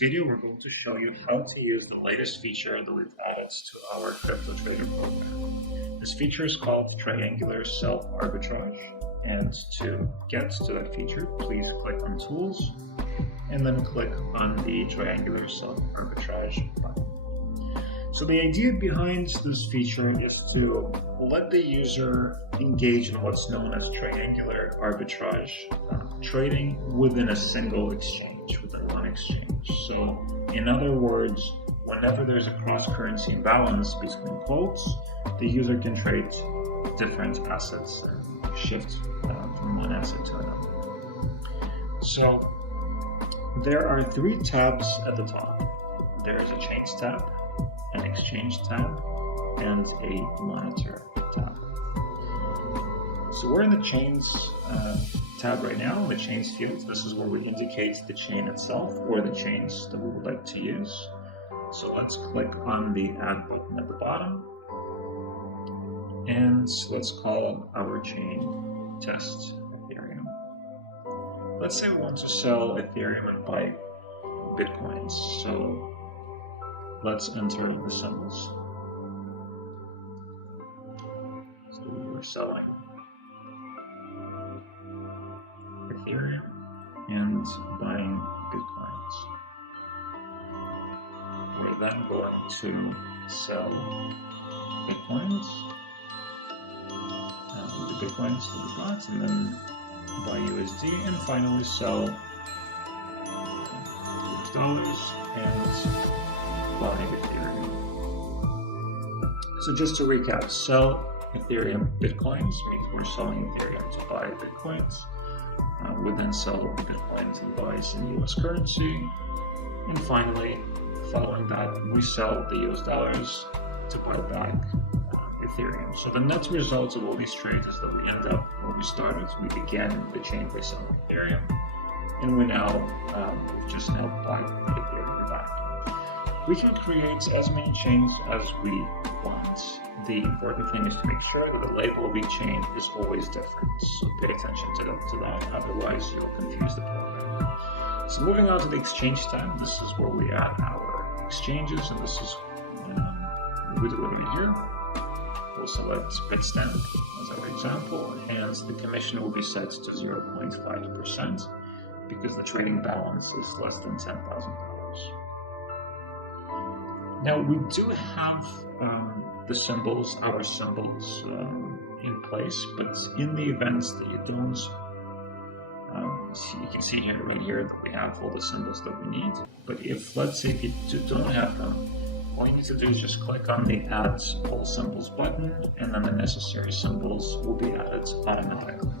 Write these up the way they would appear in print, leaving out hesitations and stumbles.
video, we're going to show you how to use the latest feature that we've added to our crypto trader program. This feature is called Triangular Self-Arbitrage, and to get to that feature, please click on Tools, and then click on the Triangular Self-Arbitrage button. So the idea behind this feature is to let the user engage in what's known as triangular arbitrage trading within a single exchange, within one exchange. So in other words, whenever there's a cross-currency imbalance between quotes, the user can trade different assets and shift from one asset to another. So there are three tabs at the top. There is a Chains tab, an Exchange tab, and a Monitor tab. So we're in the Chains tab right now, the Chains field. This is where we indicate the chain itself or the chains that we would like to use. So let's click on the Add button at the bottom, and let's call our chain Test Ethereum. Let's say we want to sell Ethereum and buy Bitcoins. So let's enter the symbols. So we're selling Ethereum and buying Bitcoins. We're then going to sell Bitcoins, the Bitcoins that we got, and then buy USD, and finally sell US dollars and buy Ethereum. So just to recap, sell Ethereum Bitcoins means we're selling Ethereum to buy Bitcoins. We then sell Bitcoin to buy some US currency. And finally, following that, we sell the US dollars to buy back Ethereum. So the net result of all these trades is that we end up where we started. We began the chain by selling Ethereum, and we now just now buy Ethereum back. We can create as many chains as we want. The important thing is to make sure that the label of each chain is always different. So pay attention to that, otherwise you'll confuse the program. So moving on to the Exchange tab, this is where we add our exchanges, and this is we do it over here. We'll select Bitstamp as our example, and the commission will be set to 0.5% because the trading balance is less than $10,000. Now we do have the symbols, our symbols in place, but in the events that you don't, you can see here, right here, that we have all the symbols that we need. But if, let's say, if you don't have them, all you need to do is just click on the Add All Symbols button, and then the necessary symbols will be added automatically.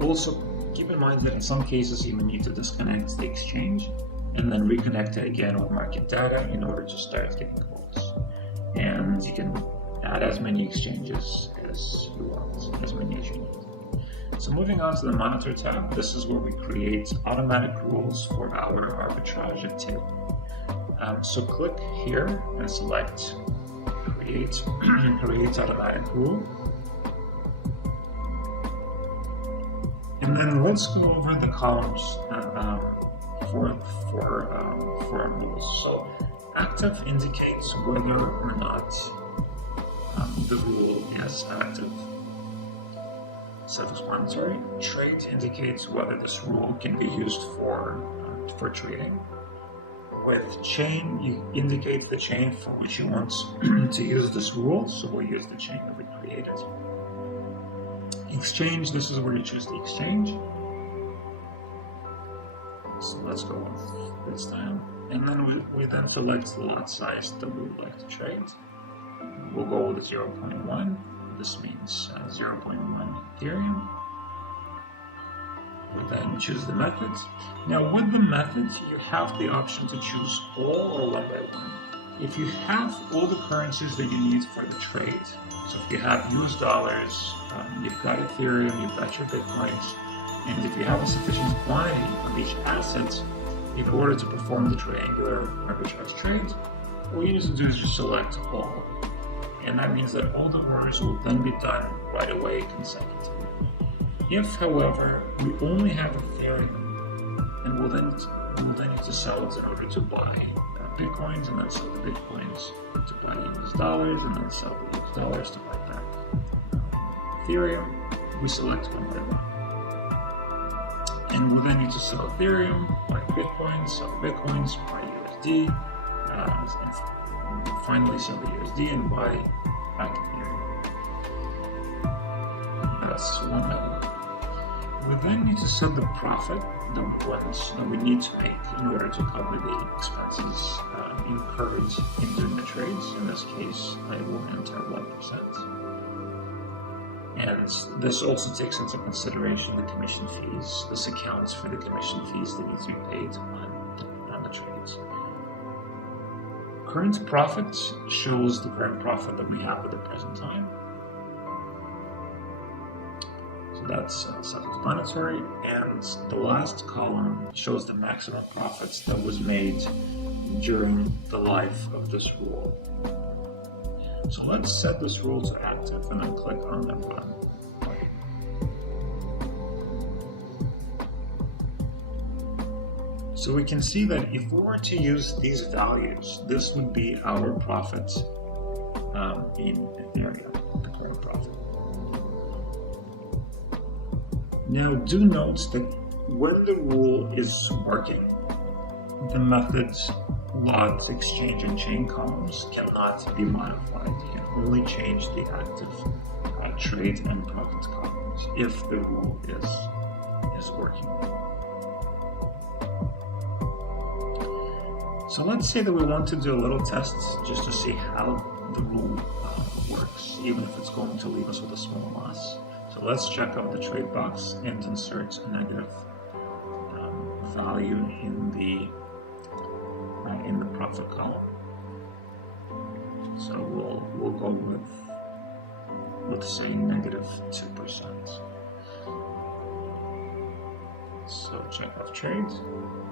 Also, keep in mind that in some cases you may need to disconnect the exchange and then reconnect it again with market data in order to start getting quotes. And you can add as many exchanges as you want, as many as you need. So moving on to the Monitor tab, this is where we create automatic rules for our arbitrage activity. So click here and select Create, create Automatic Rule. And then let's go over the columns for rules. So active indicates whether or not the rule is active. Self-explanatory. Trade indicates whether this rule can be used for trading. With chain, you indicate the chain for which you want to use this rule, so we'll use the chain that we created. Exchange, this is where you choose the exchange. So let's go with this time. And then we then select the lot size that we would like to trade. We'll go with 0.1. This means 0.1 Ethereum. We then choose the method. Now with the method, you have the option to choose all or one by one. If you have all the currencies that you need for the trade, so if you have US dollars, you've got Ethereum, you've got your Bitcoins, and if you have a sufficient quantity of each asset in order to perform the triangular arbitrage trade, all you need to do is just select all. And that means that all the orders will then be done right away consecutively. If, however, we only have Ethereum, and we'll then And then you need to sell it in order to buy bitcoins, and then sell the bitcoins to buy US dollars, and then sell the US dollars to buy back Ethereum. We select one by one. And we then need to sell Ethereum, buy bitcoins, sell bitcoins, buy USD, and finally sell the USD and buy back Ethereum. That's one level. We then need to set the profit that we need to make in order to cover the expenses incurred in doing the trades. In this case, I will enter 1%. And this also takes into consideration the commission fees. This accounts for the commission fees that need to be paid on the trades. Current profit shows the current profit that we have at the present time. So that's self-explanatory. And the last column shows the maximum profits that was made during the life of this rule. So let's set this rule to active and then click on the run button. So we can see that if we were to use these values, this would be our profit in Ethereum, the current profit. Now do note that when the rule is working, the methods lot, exchange, and chain columns cannot be modified. You can only change the active trade and profit columns if the rule is working. So let's say that we want to do a little test just to see how the rule works, even if it's going to leave us with a small loss. So let's check out the trade box and insert a negative value in the profit column. So we'll go with saying -2%. So check off trade,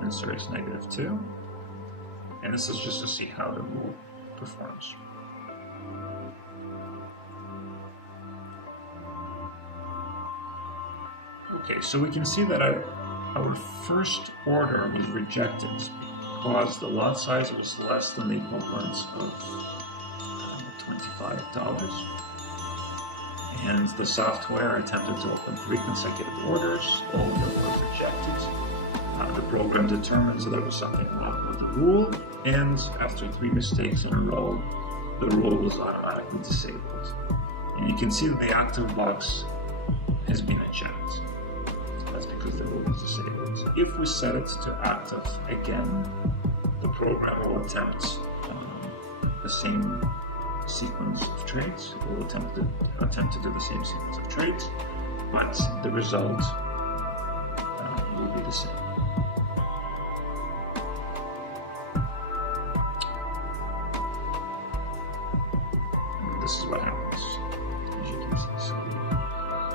insert -2, and this is just to see how the rule performs. Okay, so we can see that our first order was rejected because the lot size was less than the equivalent of $25. And the software attempted to open 3 consecutive orders, all of them were rejected. The program determined that there was something wrong with the rule, and after 3 mistakes in a row, the rule was automatically disabled. And you can see that the active box has been unchecked. That's because the rule is disabled. So if we set it to active again, the program will attempt the same sequence of trades. It will attempt to do the same sequence of trades, but the result will be the same. And this is what happens, as you can see. So we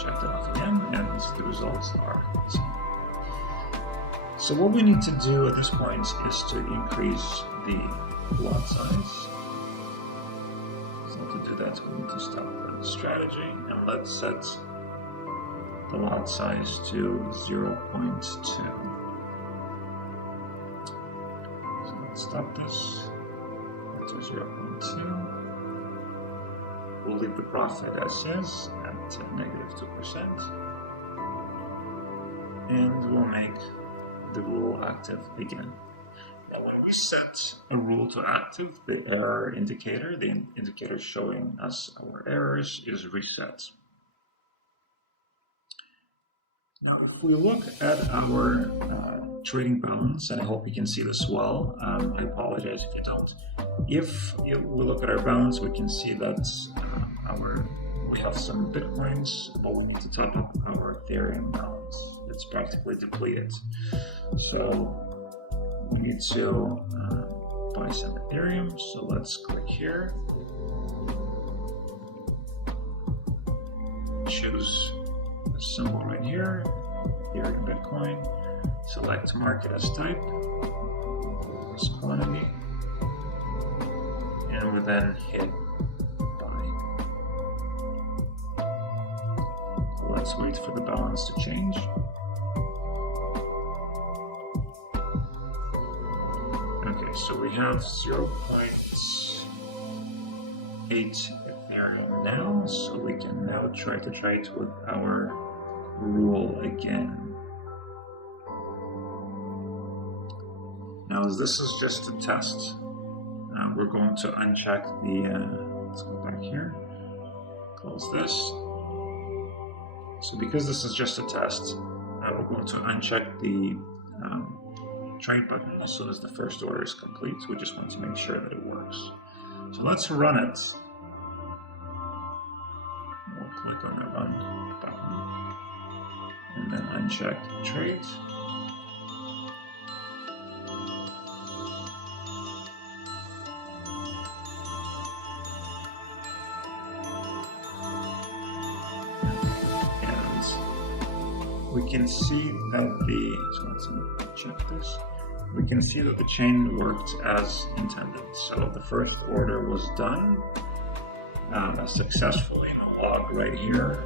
checked it off again, and the results are the same. So what we need to do at this point is to increase the lot size. So to do that, we need to stop the strategy, and let's set the lot size to 0.2. So let's stop this to 0.2. We'll leave the profit as is at -2%, and we'll make the rule active again. Now, when we set a rule to active, the error indicator, the indicator showing us our errors, is reset. Now, if we look at our trading balance, and I hope you can see this well, I apologize if you don't. If we look at our balance, we can see that we have some bitcoins, but we need to top up our Ethereum balance. It's practically depleted. So we need to buy some Ethereum. So let's click here, choose the symbol right here, Ethereum Bitcoin, select market as type, this quantity, and we then hit buy. Let's wait for the balance to change. so we have 0.8 Ethereum now, so we can now try to trade with our rule again. Now, as this is just a test, we're going to uncheck the, let's go back here, close this. So because this is just a test, we're going to uncheck the trade button as soon as the first order is complete. So we just want to make sure that it works. So let's run it. We'll click on the run button and then uncheck trade. We can see that so let's check this. We can see that the chain worked as intended. So the first order was done successfully. In a log right here,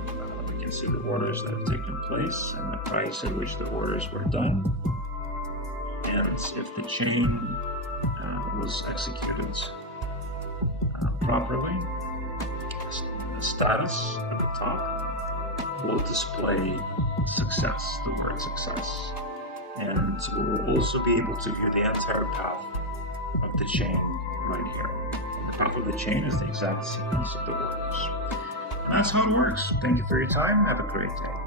we can see the orders that have taken place and the price at which the orders were done. And if the chain was executed properly, the status at the top will display success, the word success, and we will also be able to view the entire path of the chain right here. The path of the chain is the exact sequence of the orders. And that's how it works. Thank you for your time. Have a great day.